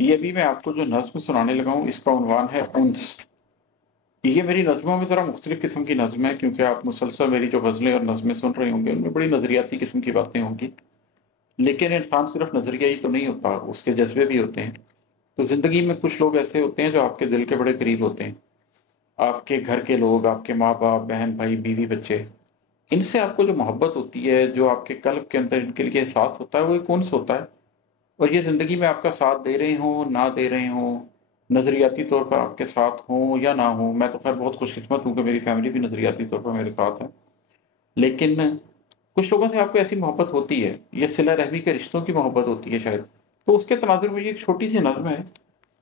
ये अभी मैं आपको जो नज़्म सुनाने लगा हूँ इसका उन्वान है उन्स। ये मेरी नज़्मों में ज़रा मुख्तलिफ़ किस्म की नज़्म है, क्योंकि आप मुसलसल मेरी जो गज़लें और नज़्में सुन रहे होंगे उनमें बड़ी नज़रियाती किस्म की बातें होंगी। लेकिन इंसान सिर्फ नज़रिया ही तो नहीं होता, उसके जज्बे भी होते हैं। तो ज़िंदगी में कुछ लोग ऐसे होते हैं जो आपके दिल के बड़े करीब होते हैं। आपके घर के लोग, आपके माँ बाप, बहन भाई, बीवी बच्चे, इनसे आपको जो मोहब्बत होती है, जो आपके कल्ब के अंदर इनके लिए एहसास होता है, वो एक उन्स होता है। और ये ज़िंदगी में आपका साथ दे रहे हों, ना दे रहे हों, नज़रियाती तौर पर आपके साथ हों या ना हों। मैं तो खैर बहुत खुशकिस्मत हूँ कि मेरी फैमिली भी नज़रियाती तौर पर मेरे साथ है। लेकिन कुछ लोगों से आपको ऐसी मोहब्बत होती है, ये सिला रहमी के रिश्तों की मोहब्बत होती है शायद। तो उसके तनाज़ुर में ये एक छोटी सी नज़्म है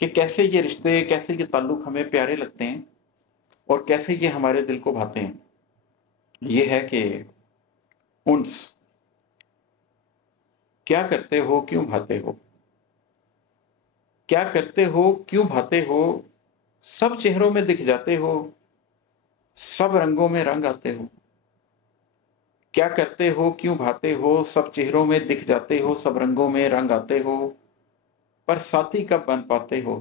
कि कैसे ये रिश्ते, कैसे ये ताल्लुक़ हमें प्यारे लगते हैं और कैसे ये हमारे दिल को भाते हैं। ये है कि उन्स, क्या करते हो, क्यों भाते हो? क्या करते हो, क्यों भाते हो? सब चेहरों में दिख जाते हो, सब रंगों में रंग आते हो। क्या करते हो, क्यों भाते हो? सब चेहरों में दिख जाते हो, सब रंगों में रंग आते हो। पर साथी कब बन पाते हो?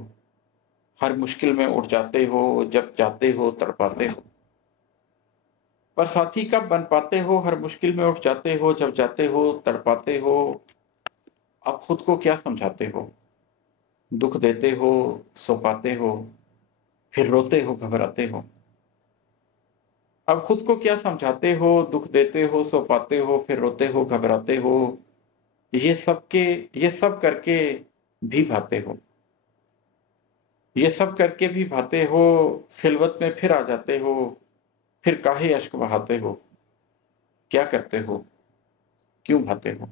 हर मुश्किल में उठ जाते हो, जब जाते हो तड़पाते हो। पर साथी कब बन पाते हो? हर मुश्किल में उठ जाते हो, जब जाते हो तड़पाते हो। अब खुद को क्या समझाते हो? दुख देते हो, सो पाते हो, फिर रोते हो, घबराते हो। अब खुद को क्या समझाते हो? दुख देते हो, सो पाते हो, फिर रोते हो, घबराते हो। ये सब के ये सब करके भी भाते हो। ये सब करके भी भाते हो, खिलवत में फिर आ जाते हो, फिर काहे अश्क बहाते हो। क्या करते हो, क्यों भाते हो?